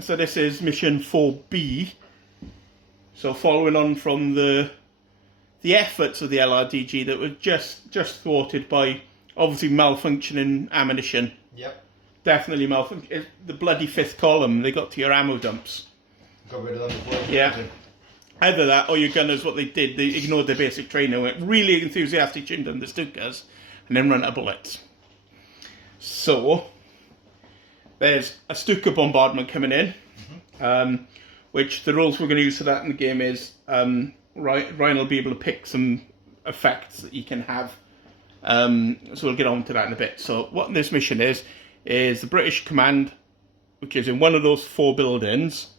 So this is mission 4B. So following on from the efforts of the LRDG that were just thwarted by obviously malfunctioning ammunition. Yep. Definitely malfunction. The bloody fifth column, they got to your ammo dumps. Got rid of them before. Yeah. Either that or your gunners, what they did, they ignored their basic training, went really enthusiastic, chin down the Stukas, and then run out of bullets. So, there's a Stuka bombardment coming in, which the rules we're going to use for that in the game is Ryan will be able to pick some effects that you can have. So we'll get on to that in a bit. So what this mission is the British command, which is in one of those 4 buildings,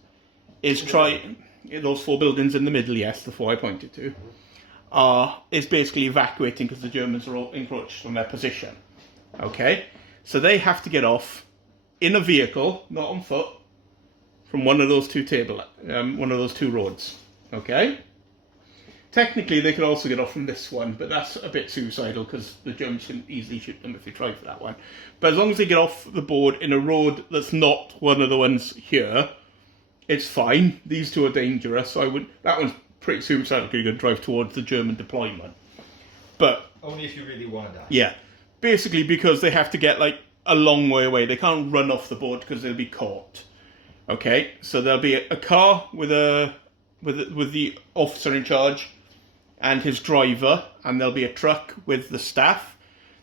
is those 4 buildings in the middle, yes, the 4 I pointed to, is basically evacuating because the Germans are all encroached on their position. Okay? So they have to get off in a vehicle, not on foot, from one of those 2 roads. Okay? Technically, they could also get off from this one, but that's a bit suicidal because the Germans can easily shoot them if they try for that one. But as long as they get off the board in a road that's not one of the ones here, it's fine. These 2 are dangerous, so that one's pretty suicidal because you're going to drive towards the German deployment. But only if you really want to die. Yeah. Basically because they have to get like a long way away. They can't run off the board because they'll be caught. Okay? So there'll be a car with the officer in charge and his driver, and there'll be a truck with the staff.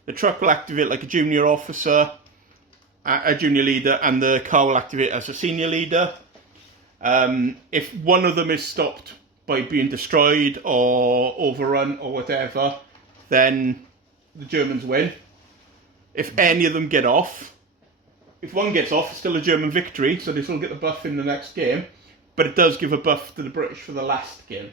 The truck will activate like a junior officer, a junior leader, and the car will activate as a senior leader. If one of them is stopped by being destroyed or overrun or whatever, then the Germans win. If any of them get off, if one gets off, it's still a German victory, so they still get the buff in the next game, but it does give a buff to the British for the last game.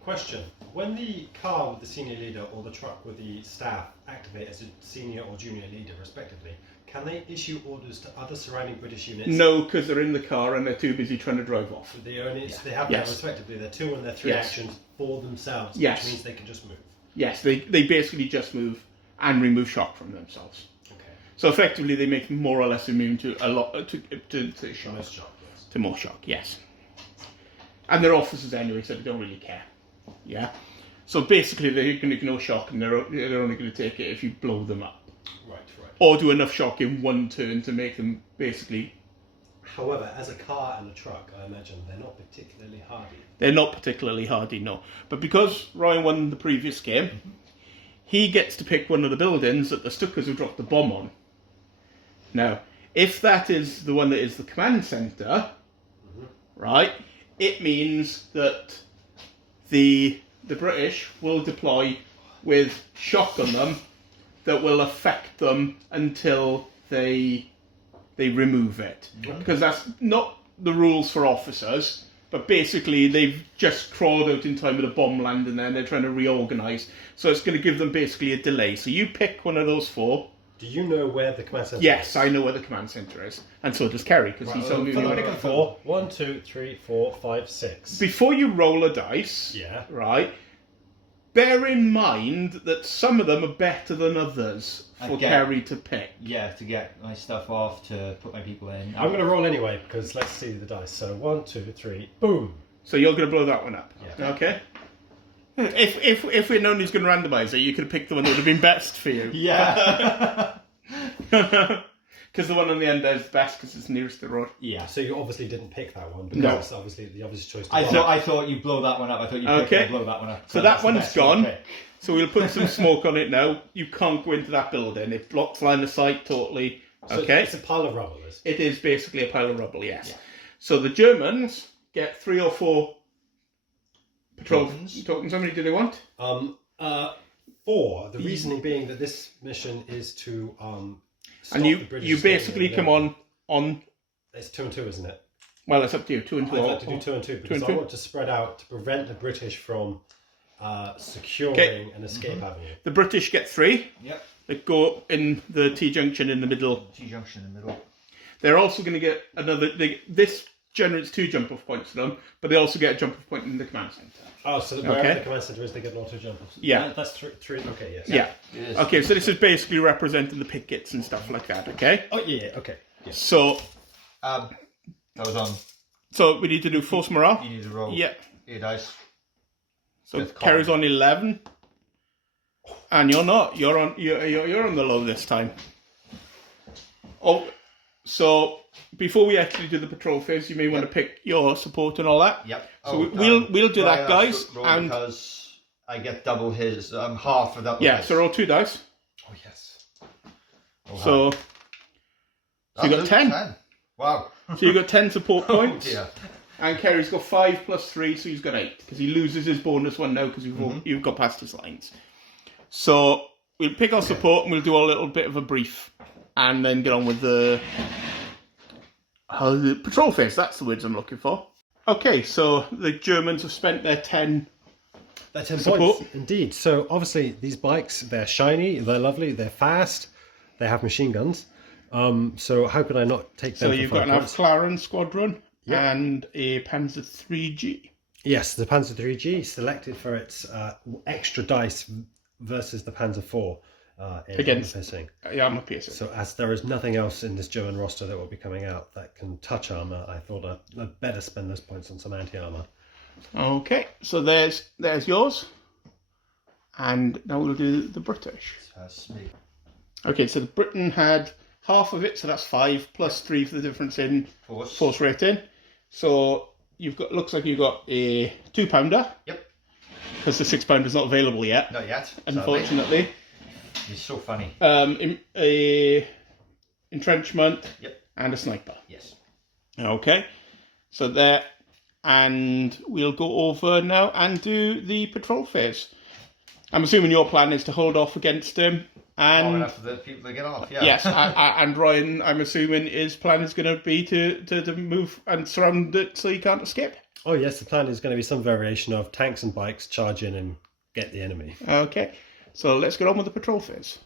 Question. When the car with the senior leader or the truck with the staff activate as a senior or junior leader, respectively, can they issue orders to other surrounding British units? No, because they're in the car and they're too busy trying to drive off. They have that respectively. They're 2 and they're 3 actions for themselves, which means they can just move. Yes, they basically just move and remove shock from themselves. Okay. So effectively, they make them more or less immune to a lot to shock. Most shock, yes. To more shock, yes. And they're officers anyway, so they don't really care. Yeah. So basically, they can ignore shock, and they're only going to take it if you blow them up. Right. Or do enough shock in one turn to make them basically. However, as a car and a truck, I imagine they're not particularly hardy. They're not particularly hardy, no. But because Ryan won the previous game, he gets to pick one of the buildings that the Stukas have dropped the bomb on. Now, if that is the one that is the command centre, right, it means that the British will deploy with shock on them that will affect them until they remove it. Because that's not the rules for officers, but basically they've just crawled out in time with a bomb landing there and they're trying to reorganise. So it's going to give them basically a delay. So you pick one of those 4. Do you know where the command centre is? Yes, I know where the command centre is. And so does Kerry, because he's so moving. Pick 4. 1, 2, 3, 4, 5, 6. Before you roll a dice, right, bear in mind that some of them are better than others for Kerry to pick. Yeah, to get my stuff off, to put my people in. I'm going to roll anyway, because let's see the dice. So 1, 2, 3, boom. So you're going to blow that one up. Yeah. Okay. If we'd known he's going to randomise it, you could have picked the one that would have been best for you. Yeah. Because the one on the end is best because it's nearest the road. Yeah. So you obviously didn't pick that one because it's obviously the obvious choice. I thought you blow that one up. I thought you picked and blow that one up. So that one's gone. So we'll put some smoke on it now. You can't go into that building. It blocks line of sight totally. Okay. So it's a pile of rubble. It is basically a pile of rubble. Yes. Yeah. So the Germans get 3 or 4 patrol tokens. How many do they want? 4. The reasoning being that this mission is to stop and the British. You basically come on. It's 2 and 2, isn't it? Well, it's up to you. 2 and 2. I'd like to do 2 and 2 because I want to spread out to prevent the British from securing an escape avenue. The British get 3. Yep. They go in the T-junction in the middle. T-junction in the middle. They're also going to get another. This generates 2 jump-off points for them, but they also get a jump-off point in the command centre. Oh, so wherever the command centre is, they get an auto jump. Yeah. That's 3. Okay, yes. Yeah. Okay, so this is basically representing the pickets and stuff like that, okay? Oh, yeah, okay. Yeah. So, That was on. So we need to do force morale. You need to roll. Yeah. 8 dice. So Fifth Kerry's column. on 11, and you're not. You're on the low this time. Oh, so before we actually do the patrol phase, you may want to pick your support and all that. Yep. So we'll do that, guys. And because I get double his. Half of that. yeah, so roll 2 dice. Oh yes. So you got 10. Wow. So you got 10 support points. Oh dear. And Kerry's got 5 plus 3, so he's got 8 because he loses his bonus one now because you've got past his lines. So we'll pick our support and we'll do a little bit of a brief, and then get on with the patrol phase. That's the words I'm looking for. Okay, so the Germans have spent their 10. They're 10 support. points, indeed. So obviously these bikes, they're shiny, they're lovely, they're fast, they have machine guns. So how could I not take them? So for you've 5 got an points? Clarence squadron Yeah. and a Panzer 3G. Yes, the Panzer 3G selected for its extra dice versus the Panzer 4 Against- piercing. Yeah, I'm a piercer. So as there is nothing else in this German roster that will be coming out that can touch armour, I thought I'd better spend those points on some anti-armour. Okay, so there's yours. And now we'll do the British. That's me. Okay, so the Britain had half of it, so that's 5 plus 3 for the difference in force rating. So looks like you've got a 2-pounder. Yep. Because the 6-pounder's not available yet, Not yet. unfortunately. He's so funny. A entrenchment. Yep. And a sniper. Yes. Okay, so there, and we'll go over now and do the patrol phase. I'm assuming your plan is to hold off against him, and Long enough for the people to get off. Yeah. yes, and Ryan, I'm assuming his plan is going to be to move and surround it so you can't escape. Oh yes, the plan is going to be some variation of tanks and bikes charge in and get the enemy. Okay, so let's get on with the patrol phase.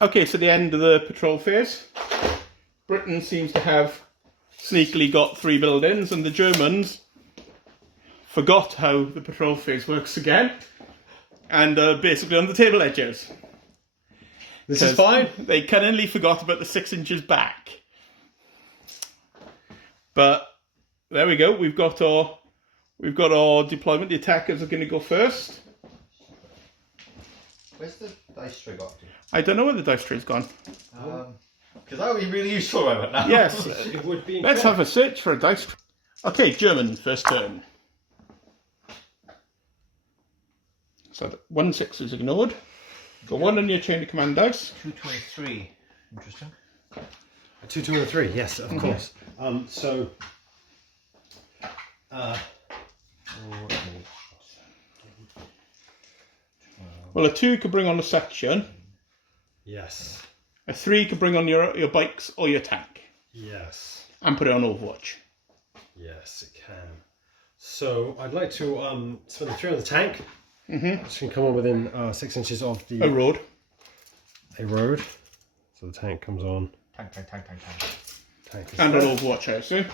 Okay, so the end of the patrol phase. Britain seems to have sneakily got 3 buildings, and the Germans forgot how the patrol phase works again, and are basically on the table edges. This is fine. They cunningly forgot about the 6 inches back. But there we go. We've got our deployment. The attackers are going to go first. Where's the dice tray got to? I don't know where the dice tray's gone. Because that would be really useful right now. Yes. It would be. Let's have a search for a dice tray. Okay, German, first turn. So 1 6 is ignored. Got 1 on your chain of command dice. 223. Interesting. 2, 2, and a 3. Yes, of course. So. Well, a 2 could bring on a section. Yes. A 3 could bring on your bikes or your tank. Yes. And put it on Overwatch. Yes, it can. So I'd like to spend the 3 on the tank. Mm-hmm. Which can come on within 6 inches of the A road. A road. So the tank comes on. Tank. Tank is And on there. Overwatch, I assume.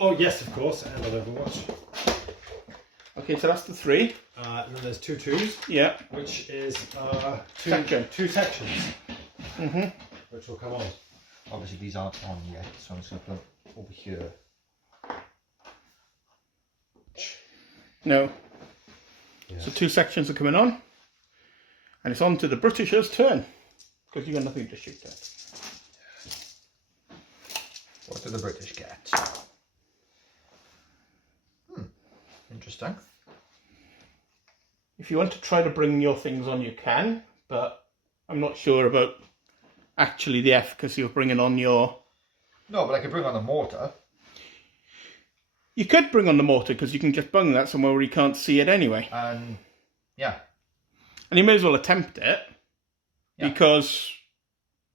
Oh yes, of course, and on Overwatch. Okay, so that's the 3. And then there's 2 2s, Yeah. which is Section. 2 sections, Mm-hmm. which will come on. Obviously these aren't on yet, so I'm just going to put over here. No. Yes. So 2 sections are coming on. And it's on to the Britishers' turn. Because you've got nothing to shoot at. What do the British get? Interesting. If you want to try to bring your things on, you can, but I'm not sure about actually the efficacy of bringing on your... No, but I could bring on the mortar. You could bring on the mortar, because you can just bung that somewhere where you can't see it anyway. And yeah. And you may as well attempt it, Yeah. because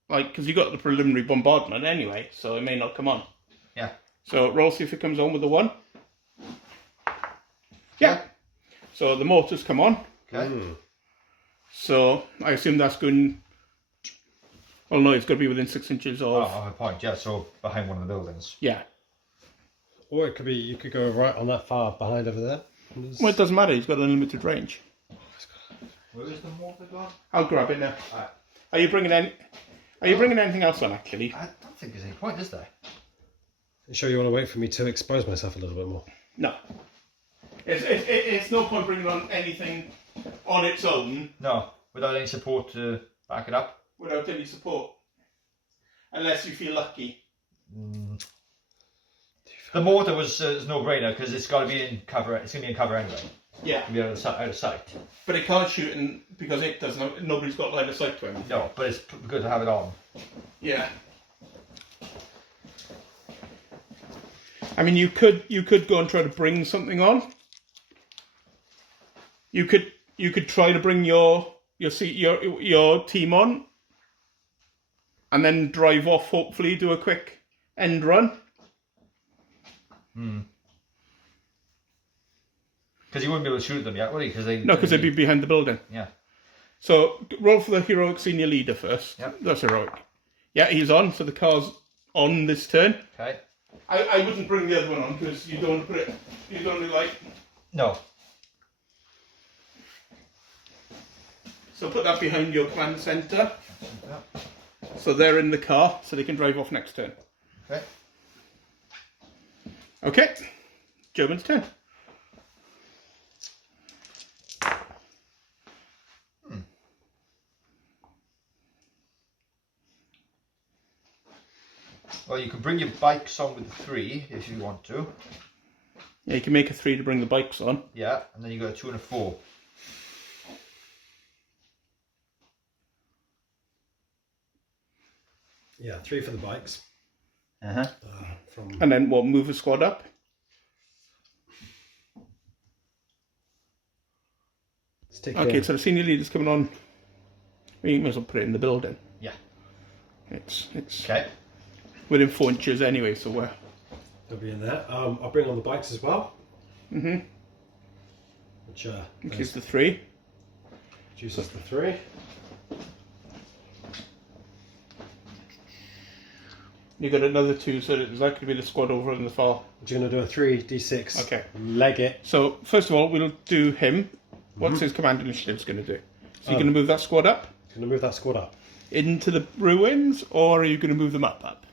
you got the preliminary bombardment anyway, so it may not come on. Yeah. So roll, see if it comes on with the 1. Yeah. So the mortar's come on. Okay. So I assume that's going... Oh no, it's got to be within 6 inches of... Oh, a point, yeah, so behind one of the buildings. Yeah. Or it could be you could go right on that far behind over there. Well, it doesn't matter. He's got unlimited range. Where is the mortar gone? I'll grab it now. Alright. Are you bringing anything else on, actually? I don't think there's any point, is there? You sure you want to wait for me to expose myself a little bit more? No. It's no point bringing on anything on its own No, without any support to back it up. without any support. Unless you feel lucky. The mortar was no-brainer because it's got to be in cover. It's going to be in cover anyway. Yeah. It'll be out of sight. But it can't shoot because it doesn't. Nobody's got line of sight to him. No, but it's good to have it on. Yeah. I mean, you could go and try to bring something on. You could try to bring your team on, and then drive off. Hopefully, do a quick end run. Because you wouldn't be able to shoot them yet, would you? Because they'd be behind the building. Yeah. So roll for the heroic senior leader first. Yep. That's heroic. Yeah, he's on. So the car's on this turn. Okay. I wouldn't bring the other one on because you don't want to put it. You don't really like. No. So put that behind your command centre. So they're in the car, so they can drive off next turn. Okay. Okay. German's turn. Well, you can bring your bikes on with 3 if you want to. Yeah, you can make a 3 to bring the bikes on. Yeah, and then you got a 2 and a 4. Yeah, 3 for the bikes. And then move the squad up. Okay, so the senior leader's coming on. Well, you might as well put it in the building. Yeah. It's Okay. within 4 inches anyway, so we're... They'll be in there. I'll bring on the bikes as well. Mm-hmm. Which is the 3. Chooses the 3. You got another 2, so that could be the squad over in the far. You're going to do a 3d6. Okay. Leg it. So first of all, we'll do him. What's his command initiative's going to do? So you're going to move that squad up Going to move that squad up. into the ruins, or are you going to move them up?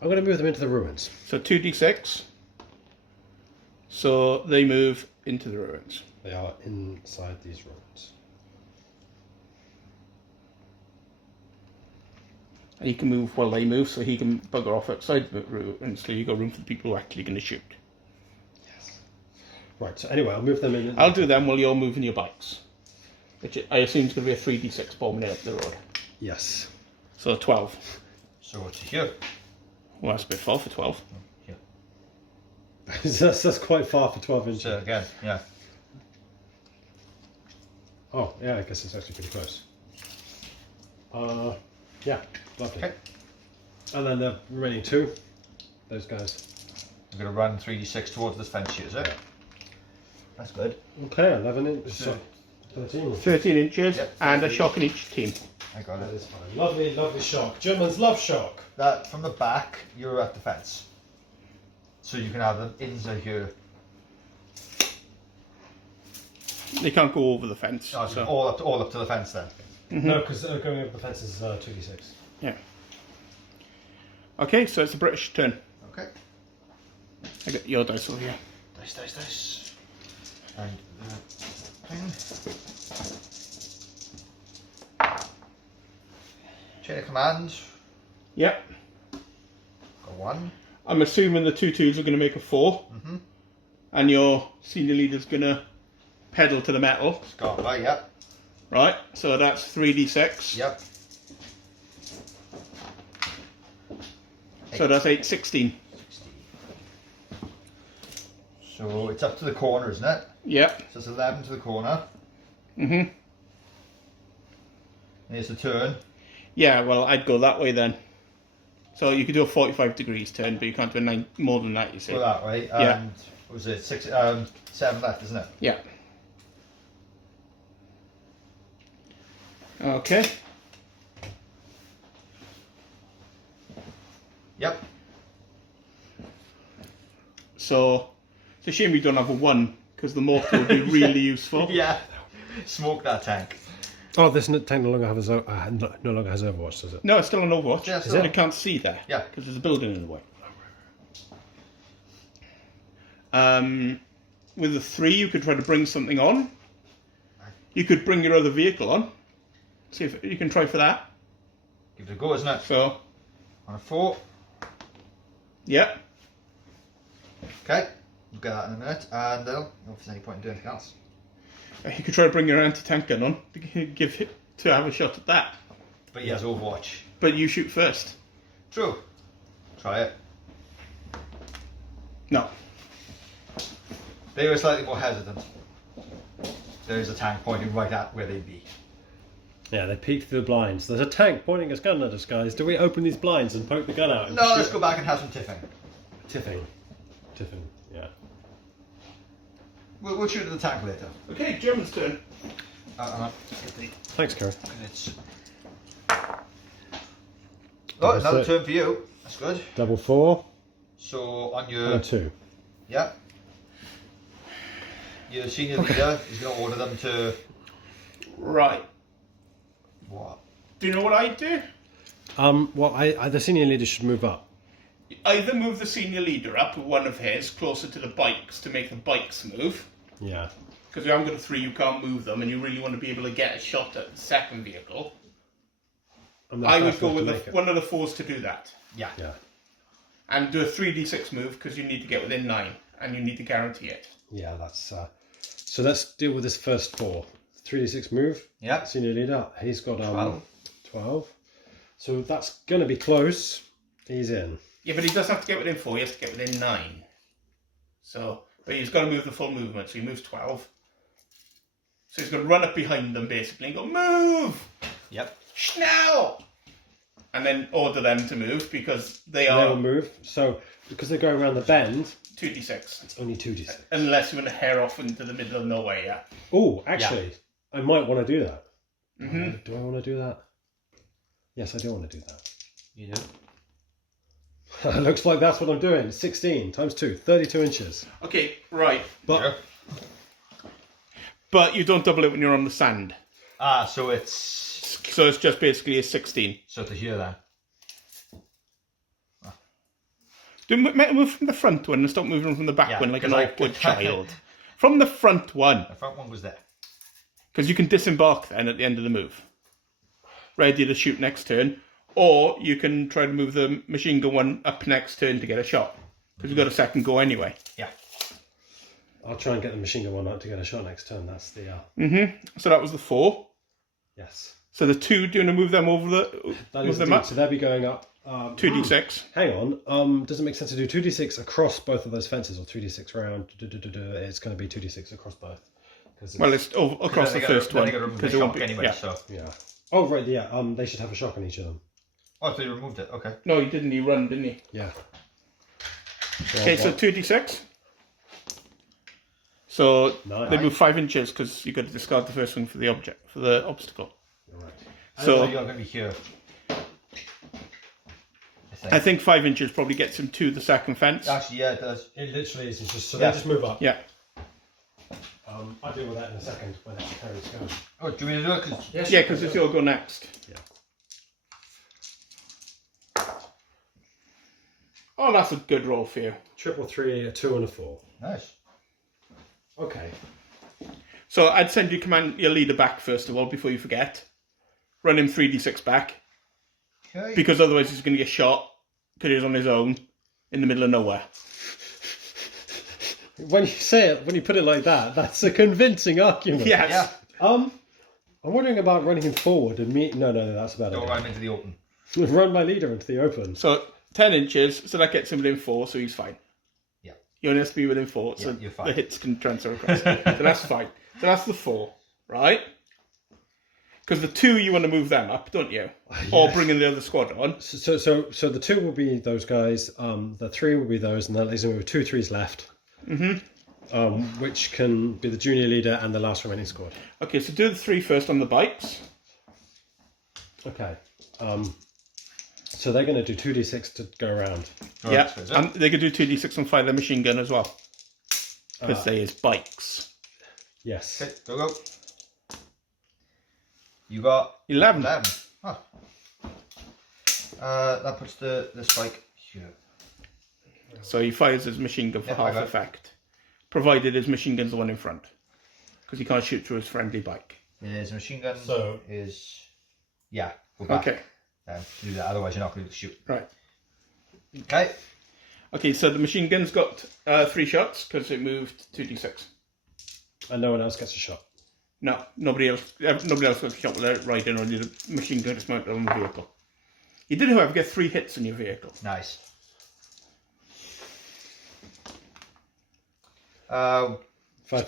I'm going to move them into the ruins. So 2d6. So they move into the ruins. They are inside these ruins. And he can move while they move, so he can bugger off outside the ruins, so you got room for the people who are actually going to shoot. Yes. Right, so anyway, I'll move them in. I'll do them while you're moving your bikes. Which I assume is going to be a 3d6 bombing up the road. Yes. So 12. So it's here. Well, that's a bit far for 12. Here. that's quite far for 12 inches. So again, yeah. Oh, yeah, I guess it's actually pretty close. Yeah, lovely. Okay. And then the remaining 2, those guys. I'm going to run 3d6 towards this fence here, is it? That's good. Okay, 11 inches. So- 13. 13 inches, Yep. and a shock in each team. I got That it. is fine. Lovely, lovely shock. Germans love shock. That from the back, you're at the fence. So you can have them inside here. They can't go over the fence. Oh, So. all up to the fence then. No, because going over the fence is 2d6. Yeah. Okay, so it's the British turn. Okay. I got your dice over here. Dice. And thing. Chain of command. Yep. Got 1. I'm assuming the 2 twos are going to make a 4. Mm-hmm. And your senior leader's going to pedal to the metal. Scarf, right, yep. Right, so that's 3d6. Yep. So that's 8, 16. 60. So it's up to the corner, isn't it? Yep. So it's 11 to the corner. Mm-hmm. Here's the turn. Yeah, well, I'd go that way then. So you could do a 45 degrees turn, but you can't do more than that, you see. Go that way. And Yeah. what was it? 7 left, isn't it? Yeah. Okay. Yep. So it's a shame we don't have a 1, because the mortar would be really useful. Yeah. Smoke that tank. Oh, this tank no longer has no longer has Overwatch, does it? No, it's still on Overwatch. Yeah, Is so- it? You can't see there. Yeah. Because there's a building in the way. With the 3, you could try to bring something on. You could bring your other vehicle on. See if you can try for that. Give it a go, isn't it? So, On a 4. yeah. Okay. We'll get that in a minute. And if there's any point in doing anything else. You could try to bring your anti-tank gun on to have a shot at that. But he has Overwatch. But you shoot first. True. Try it. No. They were slightly more hesitant. There is a tank pointing right at where they'd be. Yeah, they peeked through the blinds. There's a tank pointing its gun at us, guys. Do we open these blinds and poke the gun out? And No, let's go back and have some tiffing. Tiffing, yeah. We'll shoot at the tank later. Okay, German's turn. Thanks, Kerry. It's... Oh, another turn for you. That's good. Double 4 So on and your... a 2. Yeah. Your senior leader is going to order them to... Right. What? Do you know what I'd do? Well, the senior leader should move up. Either move the senior leader up, one of his, closer to the bikes to make the bikes move. Yeah. Because you haven't got a 3, you can't move them, and you really want to be able to get a shot at the second vehicle. I would go with one of the 4s to do that. Yeah. Yeah. And do a 3d6 move, because you need to get within 9, and you need to guarantee it. Yeah, that's... So let's deal with this first 4. 3d6 move. Yeah. Senior leader. He's got 12. 12. So that's going to be close. He's in. Yeah, but he doesn't have to get within 4, he has to get within 9. So, but he's got to move the full movement, so he moves 12. So he's got to run up behind them, basically, and go, move! Yep. Now! And then order them to move, because they They are will move. So, because they're going around the bend, 2d6. it's only 2d6. Unless you want to hair off into the middle of nowhere, yeah. Oh, actually, I might want to do that. Mm-hmm. Do I want to do that? Yes, I do want to do that. You do? Looks like that's what I'm doing. 16 times 2, 32 inches. Okay, right. But But you don't double it when you're on the sand. Ah, so it's... So it's just basically a 16. So to here then. Move from the front one and stop moving from the back Yeah, one like an 'cause I- awkward child. From the front one. The front one was there. Because you can disembark then at the end of the move. Ready to shoot next turn. Or you can try to move the machine gun one up next turn to get a shot. Because you've got a second go anyway. Yeah. I'll try and get the machine gun one out to get a shot next turn. That's the... So that was the 4. Yes. So the 2, do you want to move them over That move is them the up? So they'll be going up. 2d6. Hang on. Does it make sense to do 2d6 across both of those fences or 2d6 round? It's going to be 2d6 across both. Well, it's across the first one. They got to remove the Because it won't shock be anyway, yeah. so... Yeah. Oh, right, yeah. They should have a shock on each of them. Oh, so you removed it, okay. No, he didn't. He run, didn't he? Yeah. Okay, so 2d6. So Nice. they move 5 inches because you've got to discard the first one for the obstacle. Right. So So you're going to be here. I think 5 inches probably gets him to the second fence. Actually, yeah, it does. It literally is just... So Yeah. they just move up. Yeah. I'll deal with that in a second when it's carries going. Oh, do you mean to do it? 'Cause- Yes, Yeah, because it's your go next. Yeah. Oh, that's a good roll for you. Triple 3, a 2 and a 4. Nice. Okay. So I'd send your leader back first of all before you forget. Run him 3d6 back Okay. because otherwise he's going to get shot because he's on his own in the middle of nowhere. When you say it, when you put it like that, that's a convincing argument. Yes. Yeah. I'm wondering about running him forward and me. No, that's a bad Don't idea. run him into the open. Run my leader into the open. So 10 inches, so that gets him within 4, so he's fine. Yeah. He only has to be within 4, so Yeah, you're fine. the hits can transfer across. So that's fine. So that's the 4, right? Because the 2, you want to move them up, don't you? Or bring in the other squad on. So the 2 will be those guys. The 3 will be those, and that leaves me with 2 3s left. Which can be the junior leader and the last remaining squad. Okay, so do the 3 first on the bikes. Okay. So they're going to do 2d6 to go around. Yeah, so is it? and they could do 2d6 and fire the machine gun as well. Because they is bikes. Yes. Okay, go. You got 11. 11. Oh. That puts the spike here. So he fires his machine gun for Yeah, I half got it. effect. Provided his machine gun's the one in front. Because he can't shoot through his friendly bike. His machine gun So- is... Yeah, go back. Okay, To do that, otherwise you're not going to shoot. right. Okay. Okay, so the machine gun's got 3 shots because it moved 2d6. And no one else gets a shot. No, nobody else got a shot without riding on the machine gun is mounted on the vehicle. You did, however, get 3 hits in your vehicle. Nice. 5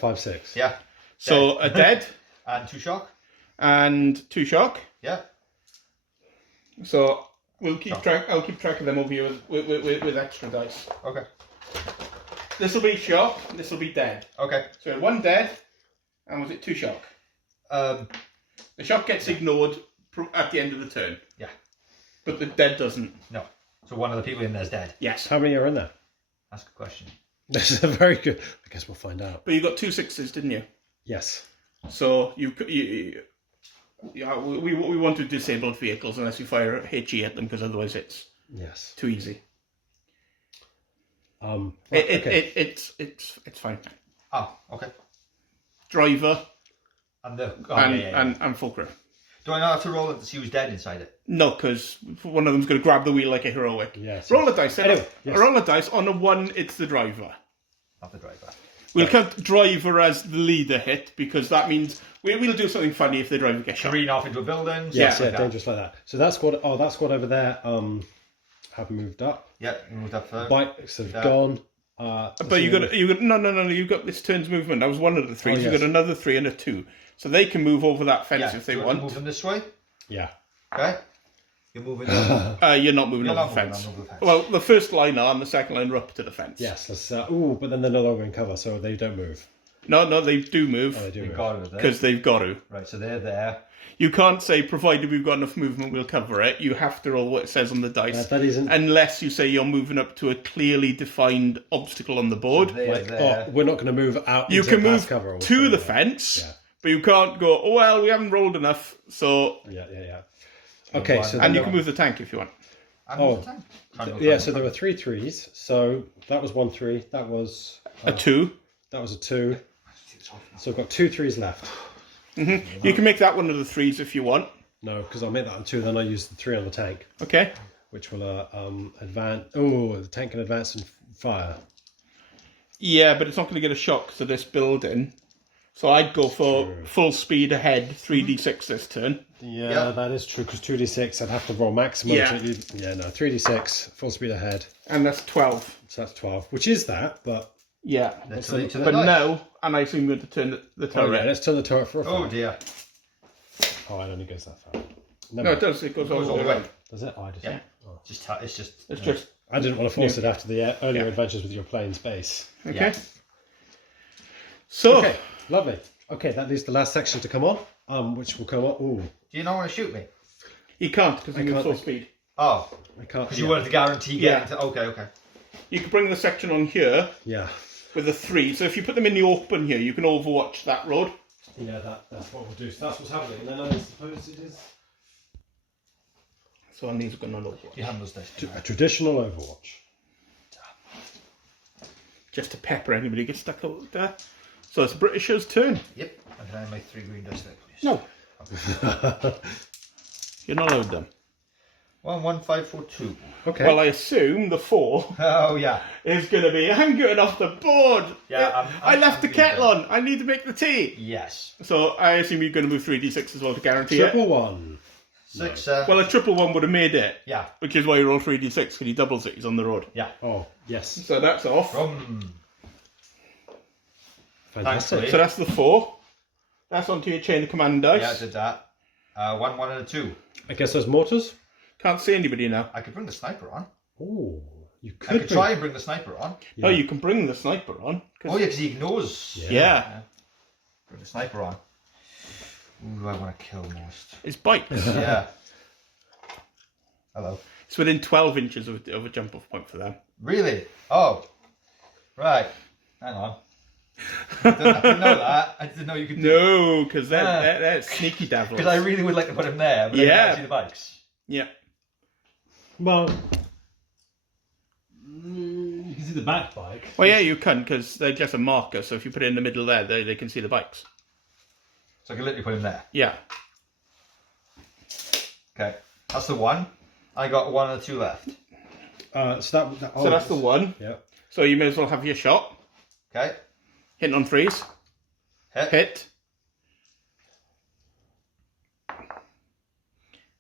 5 6. Yeah. So a dead And 2 shock. and 2 shock. Yeah. So we'll keep track. I'll keep track of them over here with extra dice. Okay. This will be shock. This will be dead. Okay. So we had 1 dead, and was it 2 shock? The shock gets ignored at the end of the turn. Yeah. But the dead doesn't. No. So one of the people in there's dead. Yes. How many are in there? That's a good question. This is a very good. I guess we'll find out. But you got 2 6s, didn't you? Yes. So we want to disable vehicles unless you fire HE at them, because otherwise it's Yes. too easy. Right, It's fine. Oh, okay. Driver And the and full crew. Do I not have to roll it to see who's dead inside it? No, because one of them's going to grab the wheel like a heroic. Yes. Roll a dice. Anyway, yes. Roll a dice. On a 1, it's the driver. Not the driver. We'll count driver as the leader hit, because that means we'll do something funny if the driver gets shot. Careen off into a building. Yes, Yeah, yeah, dangerous like that. So that squad. Oh, that squad over there. Have moved up. Yeah, we moved up further. Bikes have Yeah. gone. But you got no. You've got this turn's movement. That was one of the 3s. Oh, You've yes. got another 3 and a 2, so they can move over that fence Yeah, if they do you want. to move them this way. Yeah. Okay. You're moving them. You're not moving You're over not the moving fence. over the fence. Well, the first line are, and the second line are up to the fence. Yes. Let's. But then they're no longer in cover, so they don't move. No, they do move Oh, they do We've move. got it there. because they've got to. Right, so they're there. You can't say, provided we've got enough movement, we'll cover it. You have to roll what it says on the dice. That isn't. Unless you say you're moving up to a clearly defined obstacle on the board. They're Like, there. we're not going to move out. You into can past move cover or to something the like that. fence, Yeah. but you can't go, oh, well, we haven't rolled enough, so... Yeah. Okay, so And you then- can move the tank if you want. And Oh. move the tank. Can't go yeah, tank. so there were 3 3s. So that was 1 3. That was A 2. that was a 2. So I've got 2 3s left. You can make that one of the 3s if you want. No, because I'll make that on 2. Then I use the 3 on the tank, Okay. which will advance. Oh, the tank can advance and fire. Yeah, but it's not going to get a shock to this building. So I'd go for full speed ahead, 3d6 this turn. Yeah, Yeah. that is true. Because 2d6, I'd have to roll maximum. Yeah. No, 3d6, full speed ahead. And that's 12. So that's 12, which is that, but Yeah. Literally to the But dice. no, and I assume you're going to turn the oh turret. yeah, let's turn the turret for a Oh fire. dear. Oh, it only goes that far. No, it does. It goes all the way. Does it? Oh, I just. Yeah. Oh. It's just. It's just... I didn't want to force it after the earlier Yeah. adventures with your plane space. Okay. Yeah. So... Okay, lovely. Okay, that leaves the last section to come on, which will come on. Ooh, Do you not want to shoot me? You can't, because you move can't- full speed. Oh, I can't. because you wanted to guarantee getting Yeah. to. Okay. You can bring the section on here Yeah. with the 3. So if you put them in the open here, you can overwatch that road. Yeah, that's what we'll do. So that's what's happening. And then I suppose it is So on these are going to overwatch. You have those dice. a traditional Overwatch. Just to pepper anybody who gets stuck out there. So it's the Britishers' turn. Yep. And can I have my 3 green dice there, please? No. You're not allowed them. 11542. Okay. Well, I assume the 4 Oh yeah. is going to be, I'm getting off the board. Yeah, I left the I'm kettle leaving. on. I need to make the tea. Yes. So I assume you're going to move 3d6 as well to guarantee it. Triple 1. 6. Well, a triple 1 would have made it. Yeah. Which is why you roll 3d6, because he doubles it. He's on the road. Yeah. Oh, yes. So that's off. Fantastic. Thankfully. So that's the 4. That's onto your chain of command dice. Yeah, I did that. 1, 1, and a 2. I guess those mortars. Can't see anybody now. I could bring the sniper on. Oh, you I could could try and bring the sniper on. Oh, you can bring the sniper on. Oh yeah, because he ignores. Yeah. Bring the sniper on. Who do I want to kill most? It's bikes. Yeah. Hello. It's within 12 inches of a jump off point for them. Really? Oh. Right. Hang on. I didn't know that. I didn't know you could do No, because they're sneaky devils. Because I really would like to put him there, but I Yeah. can't see the bikes. Yeah. Well, you can see the back bike. Well, yeah, you can, because they're just a marker, so if you put it in the middle there, they can see the bikes. So I can literally put him there. Yeah. Okay. That's the 1. I got 1 and a 2 left. So that's the 1. Yeah. So you may as well have your shot. Okay. Hit on freeze. Hit. Hit.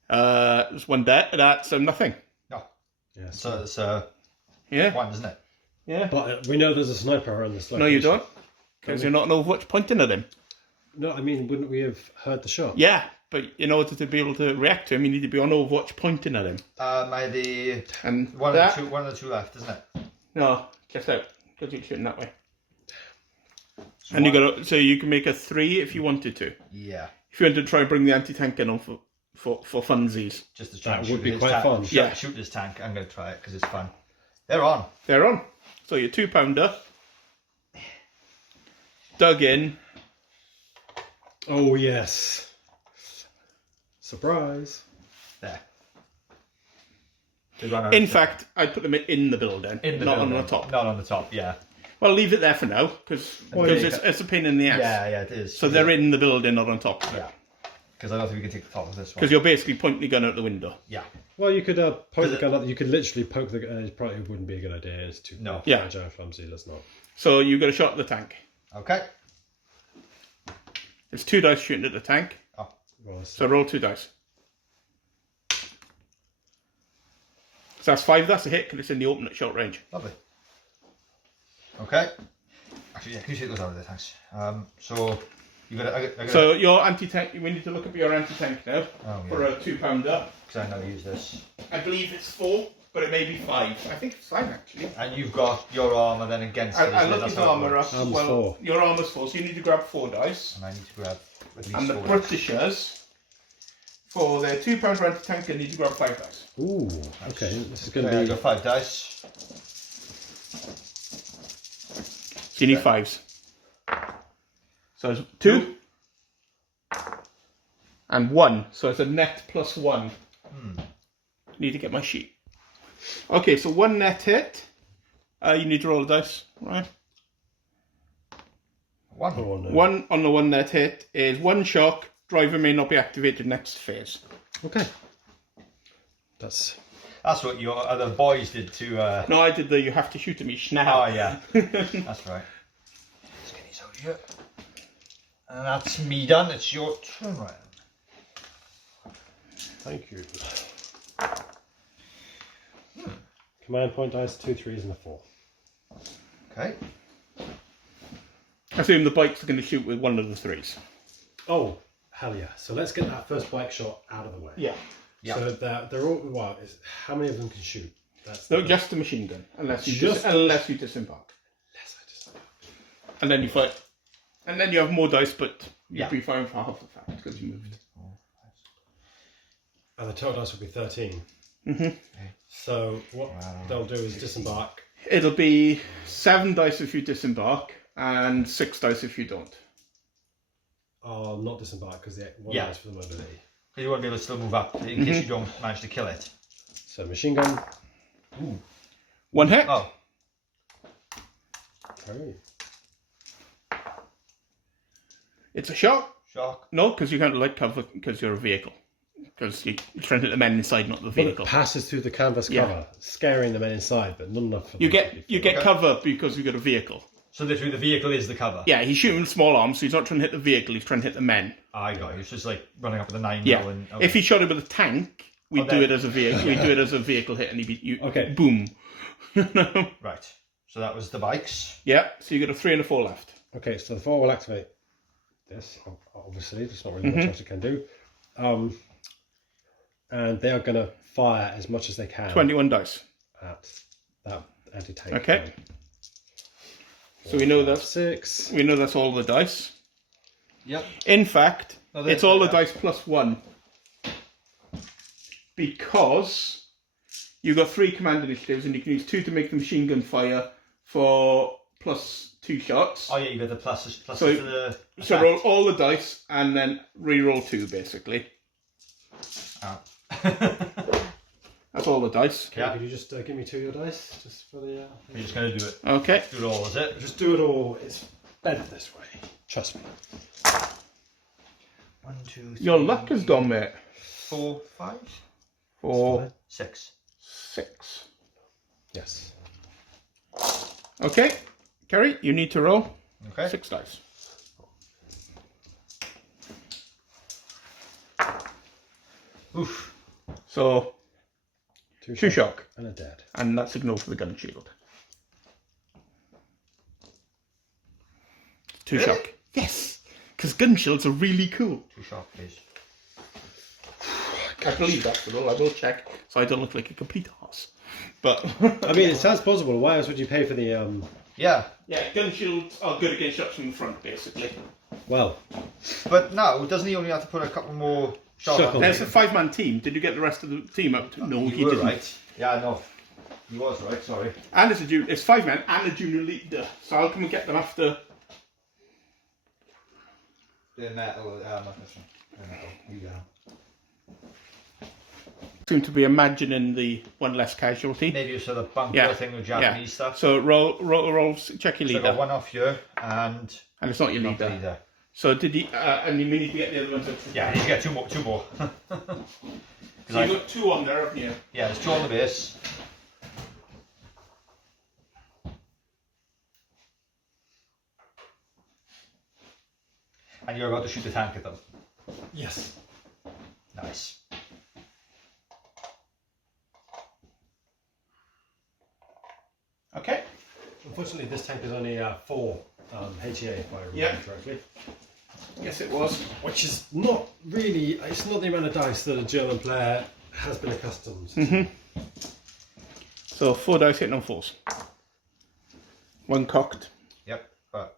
There's 1 dead. That's nothing. No. Yes. So it's Yeah. 1, isn't it? Yeah. But we know there's a sniper around this location. No, you don't. Because you're not an Overwatch pointing at him. No, I mean, wouldn't we have heard the shot? Yeah, but in order to be able to react to him, you need to be on Overwatch pointing at him. I the And 1 that, and 2, 1 and 2 left, isn't it? no, just out, because you're shooting that way. So And so you can make a 3 if you wanted to. Yeah. If you wanted to try and bring the anti-tank in on for funsies. Just to try That and would shoot be his quite tank. fun. Yeah. Shoot his tank. I'm going to try it because it's fun. They're on. They're on. So your 2-pounder dug in. Oh, yes. Surprise. There. They run out In of- fact, I'd put them in the building, in the not building. on the top. Not on the top, yeah. Well, leave it there for now, because it's a pain in the ass. Yeah, it is. So they're in the building, not on top. Yeah. Because I don't think we can take the top of this one. Because you're basically pointing the gun out the window. Yeah. Well, you could poke the gun up. You could literally poke the gun. It probably wouldn't be a good idea. It's too Yeah. fragile and clumsy. Let's not. So you got a shot at the tank. Okay. There's 2 dice shooting at the tank. Well, So roll 2 dice. So that's 5. That's a hit because it's in the open at short range. Lovely. Okay. Actually, yeah, can you take those out of there, thanks? So, you got to... So your anti-tank, we need to look up your anti-tank now Oh, for yeah. a 2-pounder. Because I know use this. I believe it's 4, but it may be 5. I think it's 5 actually. And you've got your armour then against it. I isn't it? look That's his how it armour works. up. Armour's Well, 4. your armour's 4, so you need to grab 4 dice. And I need to grab at least And the 4. Britishers, for their 2-pounder anti-tank, they need to grab 5 dice. Ooh. Okay. This is going Okay, I to got 5 dice. So you need 5s. So it's 2 and 1. So it's a net plus 1. Need to get my sheet. Okay, so 1 net hit. You need to roll a dice, right? 1. be. Oh, no. 1 on the 1 net hit is 1 shock. Driver may not be activated next phase. Okay. That's. That's what your other boys did to... No, I did the you have to shoot at me Oh, snap. yeah. That's right. Let's get these out here. And that's me done. It's your turn round. Thank you. Command point dice, 2 3s and a 4. Okay. I assume the bikes are going to shoot with one of the 3s. Oh, hell yeah. So let's get that first bike shot out of the way. Yeah. Yeah. So they're all. Well, how many of them can shoot? That's No, the- just a machine gun, unless you Just- unless you disembark, Yes, I just. and then you fight, and then you have more dice, but you'd Yeah. be firing for half the fact because you moved. And the total dice will be 13. Mhm. So what they'll do is disembark. It'll be 7 dice if you disembark, and 6 dice if you don't. I'll not disembark because the one Yeah. dice for the mobility. So you want to be able to still move up in case you don't manage to kill it. So machine gun. Ooh. 1 hit. Oh. Okay. It's a shot. Shock. No, because you can't light cover because you're a vehicle. because you're trying to hit the men inside, not the But vehicle. it passes through the canvas Yeah. cover, scaring the men inside, but not enough. For You them to get be you get Okay. cover because you've got a vehicle. So literally the vehicle is the cover. Yeah, he's shooting with small arms, so he's not trying to hit the vehicle, he's trying to hit the men. I got you. It's just like running up with a 9 Yeah. mil and If he shot it with a tank, we'd Oh, do then- it as a vehicle. We'd do it as a vehicle hit, and he'd be Okay. boom. right. So that was the bikes. Yeah. So you got a 3 and a 4 left. Okay, so the 4 will activate this. Obviously, there's not really much else it can do. And they are going to fire as much as they can 21 dice. at that anti-tank. Okay. gun. So we know that's 6. all the dice. Yep. In fact, No, it's all the yeah. dice plus 1 because you got 3 command initiatives, and you can use 2 to make the machine gun fire for plus 2 shots. Oh yeah, you got the pluses So- to the. So roll all the dice and then re-roll 2, basically. Ah. That's all the dice. Yeah. Could you just give me 2 of your dice, just for the? We're just gonna do it. Okay. Do it all, is it? Just do it all. It's better this way. Trust me. 1, 2, 3. Your luck has gone, mate. 4, 5, 4, 6. 6. Yes. Okay. Kerry, you need to roll Okay. 6 dice. Oof. So, 2 shock. And a dead. And that's ignore for the gun shield. 2 Really? shock. Yes! Because gun shields are really cool. 2 shot, please. I believe that's all. I will check so I don't look like a complete arse. But I mean, it sounds plausible. Why else would you pay for the Yeah, yeah, gun shields are good against shots from the front, basically. Well, but no, doesn't he only have to put a couple more shots Circle. on? There's a 5-man team. Did you get the rest of the team up? No, You he were didn't. right. Yeah, no. He was right, sorry. And it's 5 men and a junior leader. So I'll come and get them after. The metal, not this one. The metal. You go. Seem to be imagining the one less casualty. Maybe it's sort of bunker Yeah. thing with Japanese stuff. So roll, check your So I leader. got 1 off here and And it's not your not the leader. leader. So did he? And you need to get the other ones. Yeah, I need to get 2 more. 2 more. So you've got 2 on there, haven't you? Yeah, there's 2 on the base. And you're about to shoot the tank at them. yes. Nice. Okay. Unfortunately, this tank is only 4 HEA, if I remember Yeah. correctly. Yes, it was. Which is not really. It's not the amount of dice that a German player has been accustomed to. So 4 dice hitting on 4s. 1 cocked. Yep. But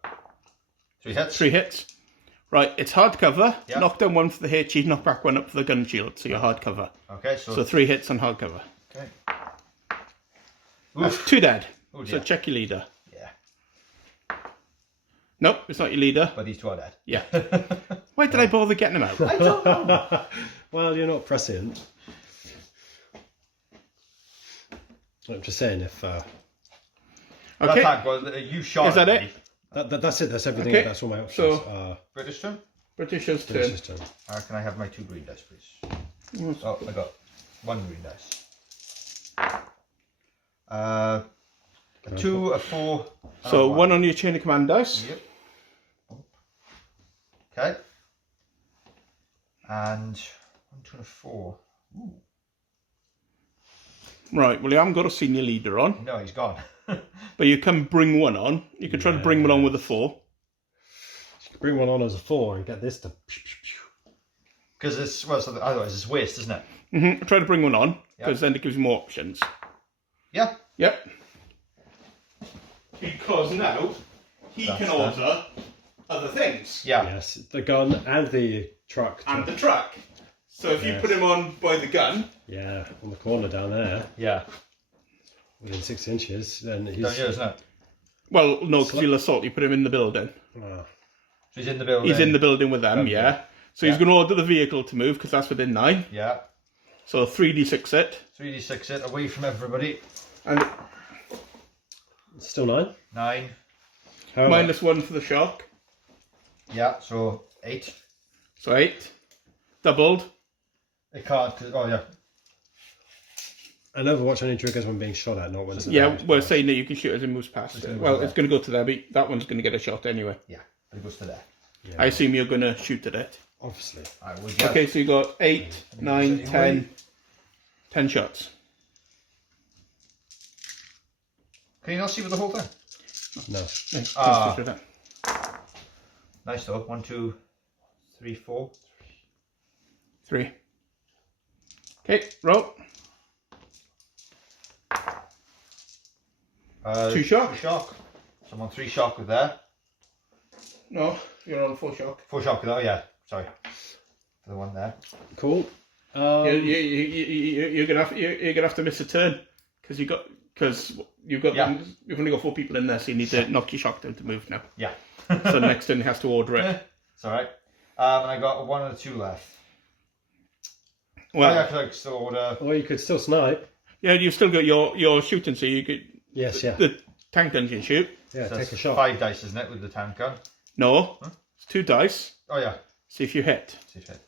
3 hits. 3 hits. Right, it's hard cover. Yeah. Knock down 1 for the HE, knock back 1 up for the gun shield. So you're hard cover. Okay, so. So 3 hits on hard cover. Okay. That's Oof. 2 dead. Oh So dear. check your leader. Yeah. Nope, it's not your leader. But these 2 are dead. Yeah. Why did I bother getting them out? I don't know. Well, you're not prescient. I'm just saying, if That Okay. tank was, you shot Is that me. it? that's it, that's everything. Okay, That's all my options. so- British turn? Britishers turn. British turn. Can I have my 2 green dice, please? Oh, I got 1 green dice. A 2, a 4. and So a 1 on your chain of command dice. Yep. Okay. And 1, 2, and a 4. Ooh. Right, well you haven't got a senior leader on. No, he's gone. But you can bring 1 on. You can try to bring 1 on with a 4. You could bring one on as a 4 and get this to. Because it's, well, so otherwise it's waste, isn't it? Try to bring 1 on, because Yeah. then it gives you more options. Yeah. Yep. Because now he That's can that. order other things. Yeah. Yes, the gun and the truck. And the truck. So if you Yes. put him on by the gun, Yeah, on the corner down there, Yeah. within 6 inches, then he's. Down here, isn't it? well, no, because you'll assault, you put him in the building. Ah, So he's in the building. He's in the building with them, Okay. yeah. So he's Yeah. going to order the vehicle to move, because that's within 9. Yeah. So 3d6 it. 3d6 it, away from everybody. And it's still 9. 9. However, -1 for the shock. Yeah, so 8. So 8. Doubled. It can't. Oh yeah. And Overwatch only triggers when being shot at, not when it's Yeah, damaged. we're saying that you can shoot as it moves past. Well, it's going to go to there, but that one's going to get a shot anyway. Yeah. It goes to there. Yeah, I assume you're going to shoot at it. obviously. I would guess. Okay, so you got 8, 9, 10, 10 shots. Can you not see with the whole thing? No. Yeah, Ah. just shoot at that. Nice though. 1, 2, 3, 4. 3. Okay, roll. 2 shock. 2 shock. So I'm on 3 shock with there. No, you're on 4 shock. 4 shock though, yeah. Sorry. For the one there. Cool. You're gonna have to miss a turn because you've Yeah. you've only got 4 people in there, so you need to knock your shock down to move now. Yeah. So next turn you have to order it. It's alright. And I got 1 and a 2 left. Well, I could still order. Or you could still snipe. yeah, you've still got your shooting, so you could Yes, yeah. the tank gun can shoot. Yeah, So take that's a shot. 5 dice, isn't it, with the tank gun? No, it's 2 dice. Oh yeah. See if you hit, See if it.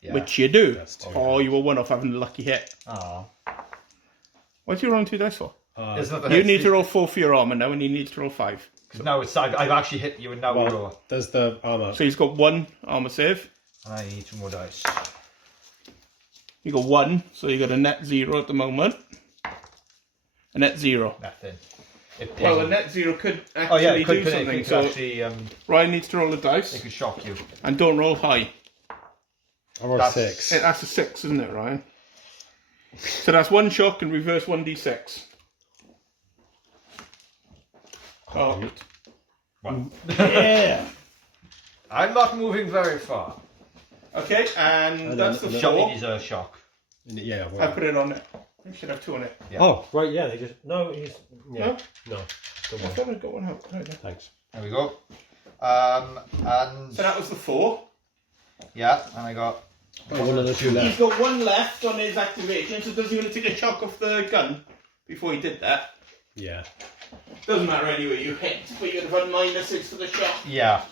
Yeah. which you do. That's 2. Or you were one off having a lucky hit. Oh. What do you roll 2 dice for? It's not the You hit, need to roll 4 for your armor now, and you need to roll 5. Because now it's I've actually hit you, and now we roll. Well, there's the armor. So he's got 1 armor save. And I need 2 more dice. You got 1, so you got a net 0 at the moment. A net 0. Nothing. It Well, a doesn't- net 0 could actually Oh yeah, it could, do it something. could So actually Ryan needs to roll a dice, it could shock you. and don't roll high. I rolled That's- 6. That's a 6, isn't it, Ryan? So that's 1 shock and reverse 1d6. Oh, Yeah! I'm not moving very far. okay, and that's the then- Shock 4. needs a shock. Yeah, I well. put it on it. You should have 2 on it. Yeah. Oh, right, yeah, they just. No, he's. Yeah. No? No. Good I one. thought I'd got 1 out. Right there. Thanks. There we go. And So that was the 4. yeah, and I got Oh, 1 and a 2 He's left. got 1 left on his activation, so does he want to take a shock off the gun before he did that? Yeah. Doesn't matter anyway, you hit, but you'd have had -6 for the shot. yeah.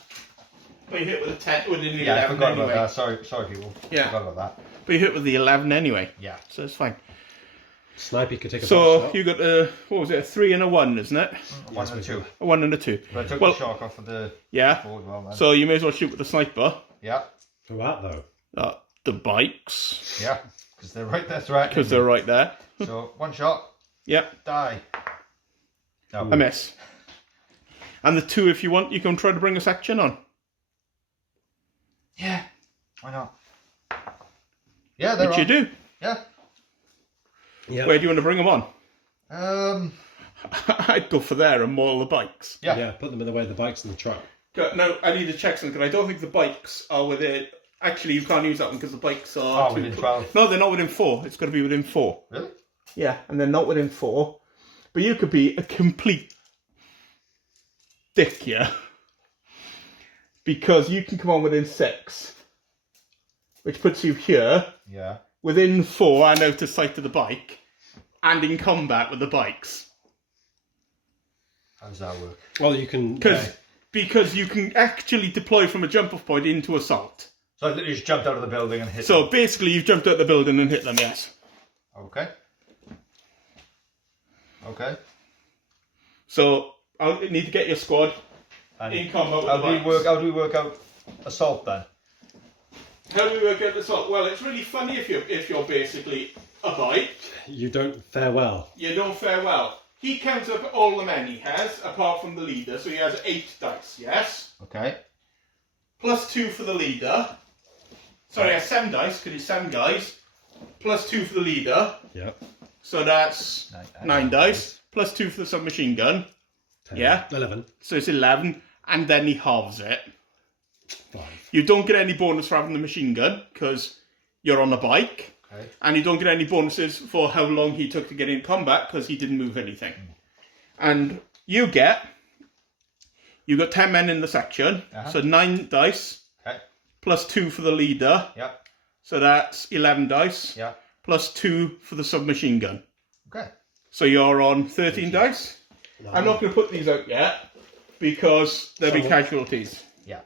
But you hit with a 10, with an 11 Yeah, I forgot anyway. about that. Sorry people. Yeah. Forgot about that. But you hit with the 11 anyway, Yeah. so it's fine. Snipey could take a So shot. you got a, what was it, a 3 and a 1, isn't it? 1 and 2. A 1 and a 2. But I took Well, the shock off of the yeah. board well then. So you may as well shoot with the sniper. Yeah. For that, though. The bikes, Yeah. Because they're right there threatening. because they're right there. So 1 shot, Yep, die. No. a miss. And the 2, if you want, you can try to bring a section on. Yeah. Why not? Yeah, they're Which you on. do. Yeah. Yeah. Where do you want to bring them on? Um. I'd go for there and maul the bikes. Yeah. Yeah, put them in the way of the bikes in the truck. No, I need to check something, because I don't think the bikes are within... Actually, you can't use that one because the bikes are... Oh, within 12. No, they're not within 4. It's got to be within 4. Really? Yeah, and they're not within 4. But you could be a complete dick here. Because you can come on within 6. Which puts you here, Yeah. within 4 and out of sight of the bike. And in combat with the bikes. How does that work? Well, you can. Because you can actually deploy from a jump-off point into assault. So I literally just jumped out of the building and hit So them. basically you've jumped out the building and hit them, yes. Okay. Okay. So I'll need to get your squad And in combat with how the do we bikes. how do we work out assault then? How do we work out the assault? Well, it's really funny if you're basically a bike. You don't fare well. You don't fare well. He counts up all the men he has, apart from the leader, so he has 8 dice, yes? Okay. Plus 2 for the leader. Sorry, he has 7 dice, because he's 7 guys. Plus 2 for the leader, Yeah. so that's 9 dice. Plus 2 for the submachine gun, 10, Yeah. 11. so it's 11. And then he halves it. 5. You don't get any bonus for having the machine gun, because you're on a bike. Okay. And you don't get any bonuses for how long he took to get in combat, because he didn't move anything. And you got 10 men in the section, so 9 dice, Okay. plus 2 for the leader, Yeah. so that's 11 dice, Yeah. plus 2 for the submachine gun. Okay. So you're on 13 dice. I'm not going to put these out yet, because there'll be So- casualties. Yeah.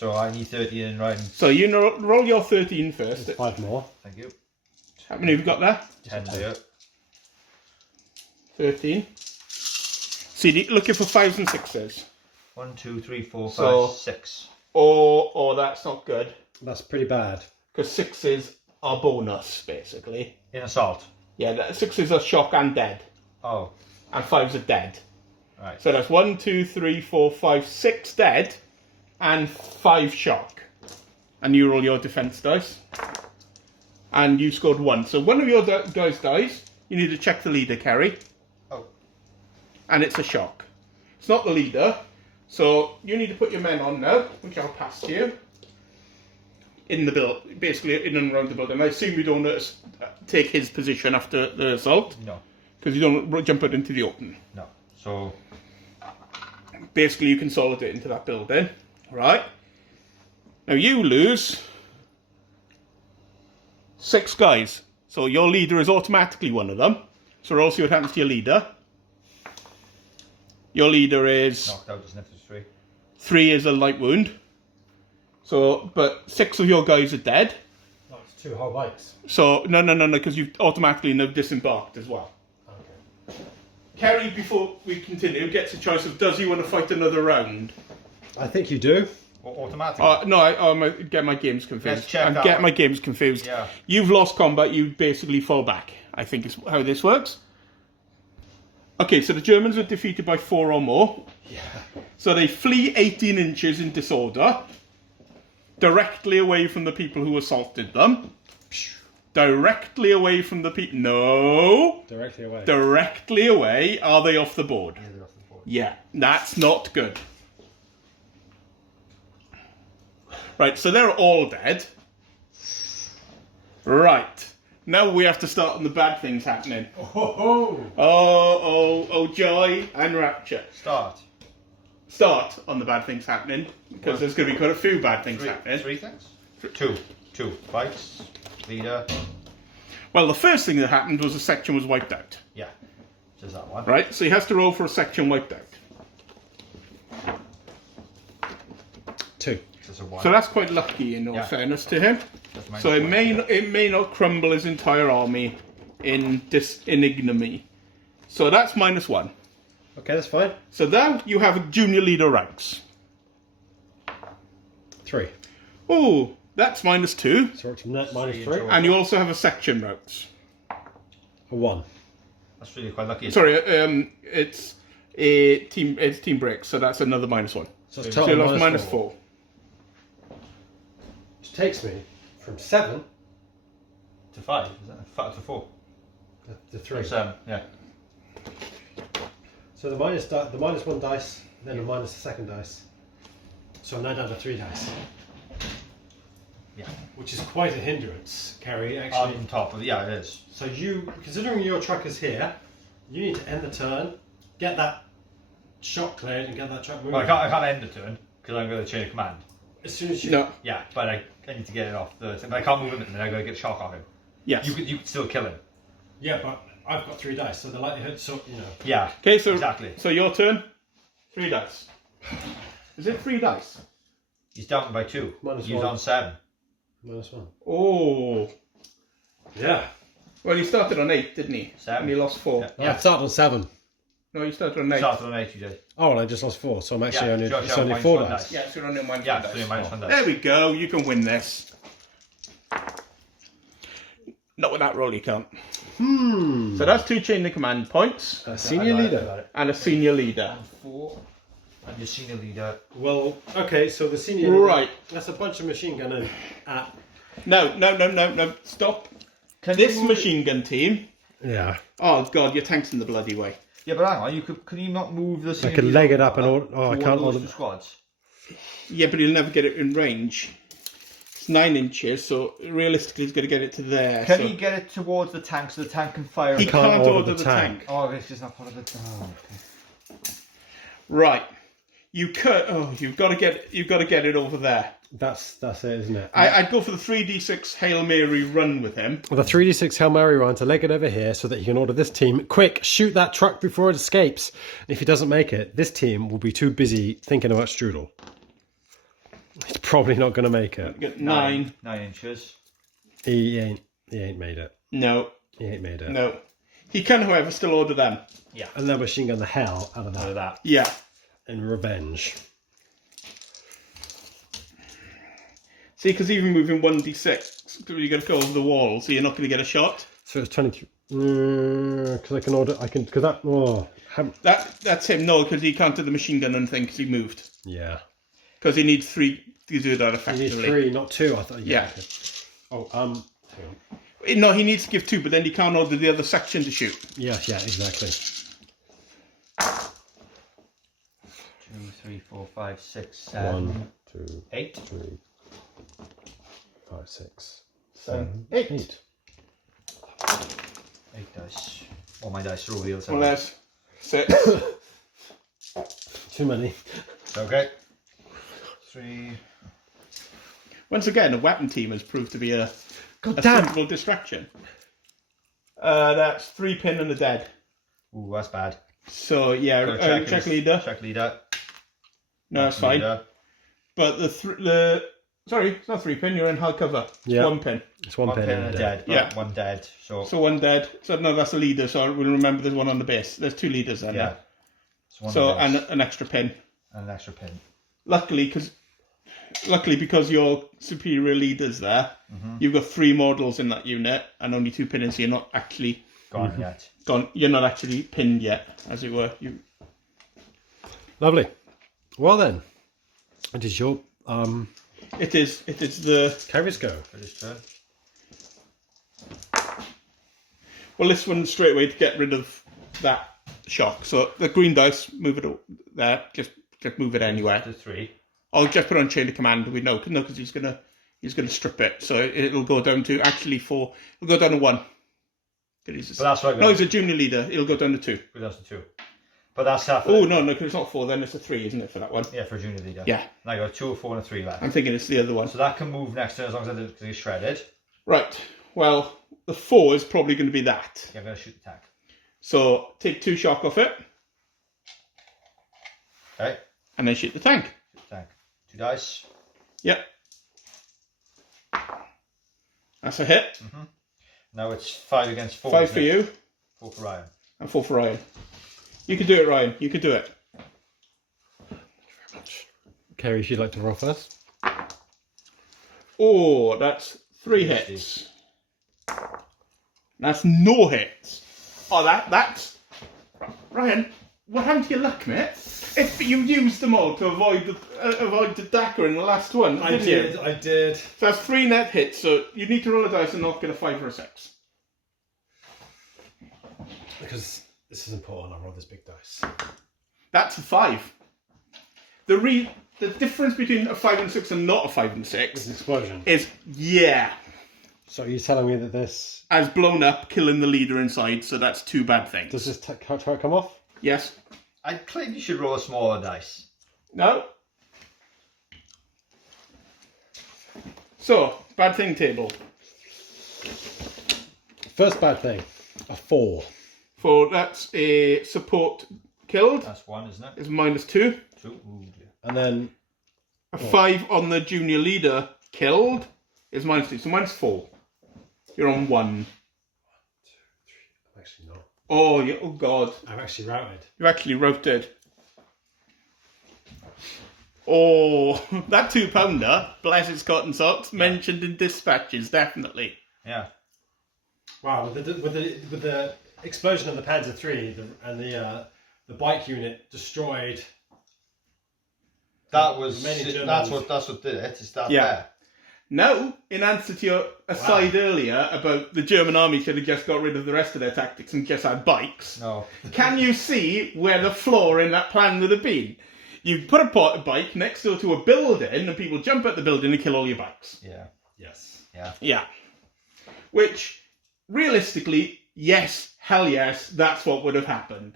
So I need 13 in riding. So you roll your 13 first. There's 5 more. Thank you. How many have you got there? 10 here. 13. So you're looking for 5s and 6s. 1, 2, 3, 4, 5, So- 6. Or that's not good. That's pretty bad. Because 6s are bonus, basically. In assault. Yeah, 6s are shock and dead. Oh, And 5s are dead. right. So that's 1, 2, 3, 4, 5, 6 dead. And 5 shock. And you roll your defense dice. And you scored 1. So one of your guys dies. You need to check the leader, Kerry. Oh. And it's a shock. It's not the leader. So you need to put your men on now, which I'll pass to you. In the build, basically in and around the building. I assume you don't take his position after the assault. No. Because you don't jump out into the open. No. So, Basically you consolidate into that building. Right? Now you lose 6 guys. So your leader is automatically one of them. So roll see what happens to your leader. Your leader is... knocked out, isn't it? There's 3. 3 is a light wound. So, but 6 of your guys are dead. Oh, it's 2 whole bikes. So, no, because you've automatically now disembarked as well. Okay. Kerry, before we continue, gets a choice of does he want to fight another round? I think you do. Automatically. No, I get my games confused. Let's check I'm that getting one. my games confused. Yeah. You've lost combat, you basically fall back, I think is how this works. Okay, so the Germans were defeated by 4 or more. Yeah. So they flee 18 inches in disorder, directly away from the people who assaulted them. Directly away from the people. No. Directly away. Directly away. Are they off the board? Yeah, they're off the board. Yeah, that's not good. Right, so they're all dead. Right. Now we have to start on the bad things happening. Oh, Oh, joy and rapture. Start. On the bad things happening, because there's going to be quite a few bad things happening. 3 things? 2. 2. Fights. Leader. Well, the first thing that happened was a section was wiped out. Yeah. There's that one. Right, so he has to roll for a section wiped out. 2. There's a 1. So that's quite lucky in all Yeah. fairness to him. That's minus So it 1, may yeah. it may not crumble his entire army in ignominy. So that's -1. Okay, that's fine. So now you have junior leader ranks. 3. Oh, that's -2. So we're up to net minus Three 3. into And you also have a section ranks. A 1. That's really quite lucky. Sorry, it's team breaks, so that's another -1. So it's So you total lost minus -4. Which takes me from 7 To 5, is that? To 4. to 3. 7, yeah. So the -1 dice, then the minus the second dice. So I'm now down to 3 dice. Yeah. Which is quite a hindrance, Kerry, actually. On top of yeah, it is. So you, considering your truck is here, you need to end the turn, get that shot cleared and get that truck moving. Well, I can't end the turn because I'm going to chain of command. As soon as you... No. Yeah, but I need to get it off the thing. But I can't move him and then I got to get shock off him. Yes. You could still kill him. Yeah, but I've got 3 dice, so the likelihood, so, you know... Yeah. Okay, so exactly. So your turn. 3 dice. Is it 3 dice? He's down by 2. Minus He's 1. on 7. -1. Oh. Yeah. Well, he started on 8, didn't he? 7. And he lost 4. Yeah. I started on 7. No, he started on 8. Started on 8, you did. Oh, well, I just lost 4, so I'm actually Yeah, only, sure, it's sure, only minus 4 1 dice. dice. Yeah, so you're only on -1 Yeah, dice. so you're minus 1 dice. There we go. You can win this. Not with that roll, you can't. So that's 2 chain of command points A senior leader. and a senior leader. 4. And your senior leader. Well, okay, so the senior leader... Right. That's a bunch of machine gunning at... No. Stop. This machine gun team. Yeah. Oh god, your tank's in the bloody way. Yeah, but hang on. Can you not move the senior could leader leg it up and over all- oh, I toward can't those order- 2 squads. Yeah, but he'll never get it in range. It's 9 inches, so realistically he's going to get it to there. Can so he get it towards the tank so the tank can fire? He it? can't order order the the tank. tank. Oh, this is not part of the. Oh, okay. Right. You could. Oh, you've got to get it over there. That's it, isn't it? I'd go for the 3d6 Hail Mary run with him. With a 3d6 Hail Mary run to leg it over here so that he can order this team, quick, shoot that truck before it escapes. And if he doesn't make it, this team will be too busy thinking about strudel. He's probably not going to make it. Get 9. 9 inches. He ain't made it. No. He ain't made it. No. He can, however, still order them. Yeah. And they'll machine gun the hell out of Out of that. that. Yeah. In revenge. See, because even moving 1d6, you got to go over the wall, so you're not going to get a shot. So it's 22. Because I can order. I can. Because that. Oh. That's him. No, because he can't do the machine gun and thing because he moved. Yeah. Because he needs 3 to do that He effectively. needs 3, not 2. I thought. Yeah. Okay. Oh. Hang on. No, he needs to give 2, but then he can't order the other section to shoot. Yeah. Yeah. Exactly. 2, 3, 4, 5, 6, 7, 1, 2, 8. 3, 5, 6, 7, 8. 8 dice. All my dice are revealed. Well, there's 6. Too many. Okay. 3. Once again, a weapon team has proved to be a damn. suitable distraction. That's 3 pin and a dead. Ooh, that's bad. So yeah, Gotta check leader. Check leader. No, that's fine. Leader. But sorry, it's not 3 pin. You're in hard cover. Yeah. 1 pin. It's one, One pin pin and a dead. Yeah. One dead. So, So 1 dead. So no, that's a leader. So we'll remember there's 1 on the base. There's 2 leaders then. yeah. One So dead and an extra pin. and an extra pin. Luckily, because you're superior leaders there, you've got 3 models in that unit and only 2 pinnings. So you're not actually Gone yet. gone. You're not actually pinned yet, as it were. Lovely. Well then, it is your It is the carries go. For this turn. well. This one straight away to get rid of that shock. So the green dice, move it there. Just move it anywhere. To 3. I'll just put on chain of command. We know because he's gonna strip it. So it'll go down to actually 4. It'll go down to 1. But that's right. No, he's a junior leader. It'll go down to 2. Good, that's a 2. But that's half. Oh no, because it's not 4. Then it's a 3, isn't it, for that one? Yeah, for a junior leader. Yeah. Now you got 2, 4, and a 3 left. I'm thinking it's the other one. So that can move next turn as long as it is shredded. Right. Well, the 4 is probably going to be that. Yeah, I'm going to shoot the tank. So take 2 shock off it, Okay. and then shoot the tank. Shoot the tank. 2 dice. Yep. That's a hit. Now it's 5 against 4. 5 isn't for it? you, 4 for Ryan. and 4 for Ryan. You can do it, Ryan. You can do it. Kerry, if you'd like to roll first. Oh, that's 3 hits. That's no hits. Oh, that's Ryan. What happened to your luck, mate? If you used them all to avoid the Dakar in the last one, I didn't did. you? I did. So that's 3 net hits. So you need to roll a dice and not get a 5 or a 6. Because this is important. I roll this big dice. That's a 5. The difference between a 5 and 6 and not a 5 and 6 It's an explosion. is So you're telling me that this has blown up, killing the leader inside. So that's 2 bad things. does this try come off? Yes. I claim you should roll a smaller dice. No. So bad thing table. First bad thing, a 4. For that's a support killed That's 1, isn't it? is -2. 2. Ooh, dear. And then A 5 on the junior leader killed is -2. So -4. You're on 1. I'm actually not. Oh, oh God. I'm actually routed. You actually rotated. Oh, that 2-pounder, bless its cotton socks, mentioned in dispatches, definitely. Yeah. Wow, with the explosion of the Panzer III and the bike unit destroyed. That was Many that's Germans. what did it. It's that Yeah. there. Now, in answer to your aside earlier about the German army should have just got rid of the rest of their tactics and just had bikes, No. can you see where the flaw in that plan would have been? You put a bike next door to a building and people jump at the building and kill all your bikes. Yeah. Yes. Yeah. Yeah. Which, realistically, yes, hell yes, that's what would have happened.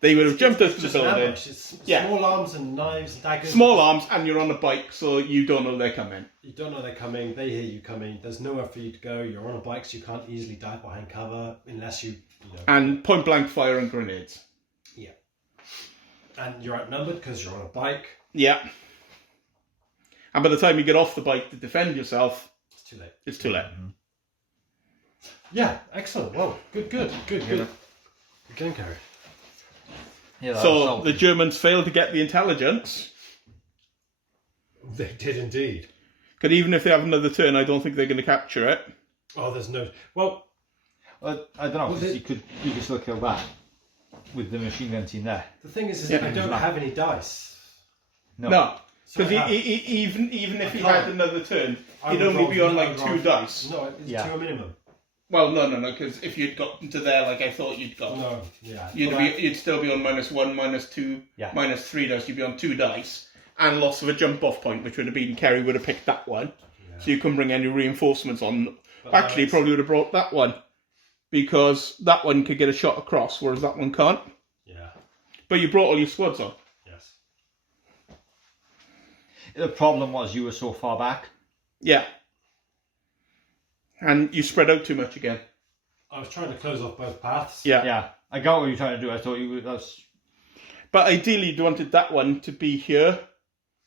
They would have jumped up to the Just an building. ambush. It's Yeah. small arms and knives and daggers. Small arms, and you're on a bike, so you don't know they're coming. You don't know they're coming. They hear you coming. There's nowhere for you to go. You're on a bike, so you can't easily dive behind cover unless you know. And point blank fire and grenades. And you're outnumbered because you're on a bike. Yeah. And by the time you get off the bike to defend yourself, It's too late. it's too late. Yeah, excellent. Well, good. Good going, Gary. Yeah, that was So salty. the Germans failed to get the intelligence. They did indeed. Because even if they have another turn, I don't think they're going to capture it. Oh, there's no. Well, I don't know. Well, 'Cause you could still kill that with the machine gun team there. the thing is Yeah. I don't have any dice. No. So Because I have- even if he can't. had another turn, I he'd would only roll- be on I like would 2 roll- dice. No, it's Yeah. 2 a minimum. Well, no, because if you'd gotten to there like I thought you'd got, No, yeah. you'd still be on -1, -2, Yeah. -3 dice. You'd be on 2 dice and loss of a jump-off point, which would have been Kerry would have picked that one. Yeah. So you couldn't bring any reinforcements on. But Actually, now probably would have brought that one because that one could get a shot across, whereas that one can't. Yeah. But you brought all your squads on. Yes. The problem was you were so far back. Yeah. And you spread out too much again. I was trying to close off both paths. Yeah. Yeah, I got what you were trying to do. I thought you were. That's But ideally, you wanted that one to be here,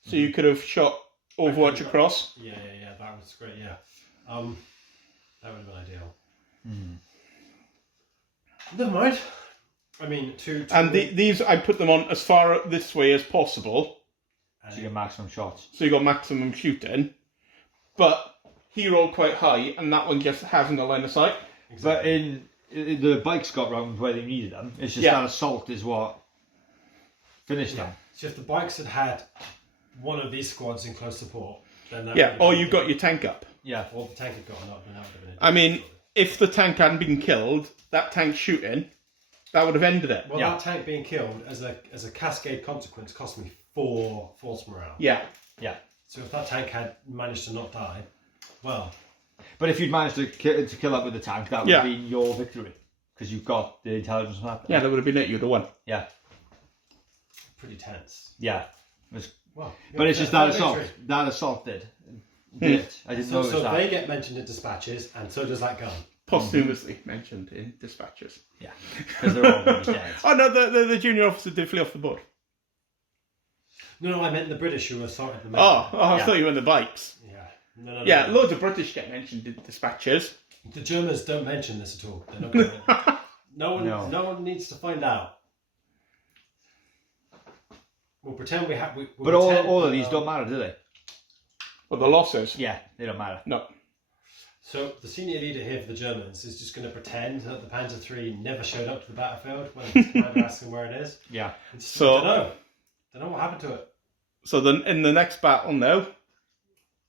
so you could have shot Overwatch across. Yeah. That was great. Yeah. That would have been ideal. Never mind. I mean, two. And these, I put them on as far this way as possible, so you get maximum shots. so you got maximum shooting. But he rolled quite high, and that one just hasn't a line of sight. But in the bikes got round where they needed them. It's just Yeah. that assault is what finished them. So if the bikes had one of these squads in close support, then that Yeah, would have or been you got your tank up. Yeah. or the tank had gotten up, and that would have been. I mean, if the tank hadn't been killed, that tank shooting, that would have ended it. well, yeah. that tank being killed as a cascade consequence cost me 4 force morale. Yeah. Yeah. So if that tank had managed to not die, well, But if you'd managed to kill up with the tank, that would Yeah. be your victory because you've got the intelligence on that. Yeah, that would have been it. You'd have won. Yeah. pretty tense. Yeah. It was, Well, but it's just that assault. That assault did it. I didn't So, notice so that. they get mentioned in dispatches, and so does that gun. Posthumously mentioned in dispatches. Yeah. Because they're all going to be dead. Oh no, the junior officer did flee off the board. No, I meant the British who assaulted the Oh, I Yeah. thought you were in the bikes. Yeah. No. Yeah, loads of British get mentioned in dispatches. The Germans don't mention this at all. They're not gonna, no one needs to find out. We'll pretend we have. But all of these don't matter, do they? Well, the losses. Yeah, they don't matter. No. So the senior leader here for the Germans is just going to pretend that the Panzer III never showed up to the battlefield when his commander asks him where it is. Yeah. So- don't know what happened to it. So then, in the next battle now,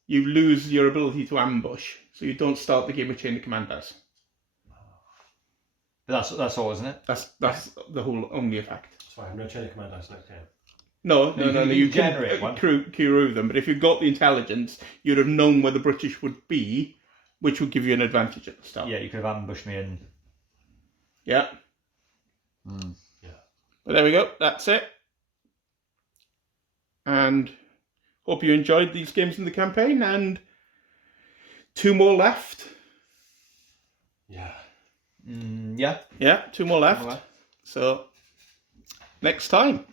you lose your ability to ambush, so you don't start the game with chain of commanders. But that's all, isn't it? That's the whole only effect. So I have no chain of command dice next game. No, you can generate one. Crew them, but if you got the intelligence, you'd have known where the British would be, which would give you an advantage at the start. Yeah, you could have ambushed me and. Yeah. Yeah. But there we go. That's it. And hope you enjoyed these games in the campaign, and 2 more left. Yeah. Yeah. Yeah, 2 more left. Alright. So, next time.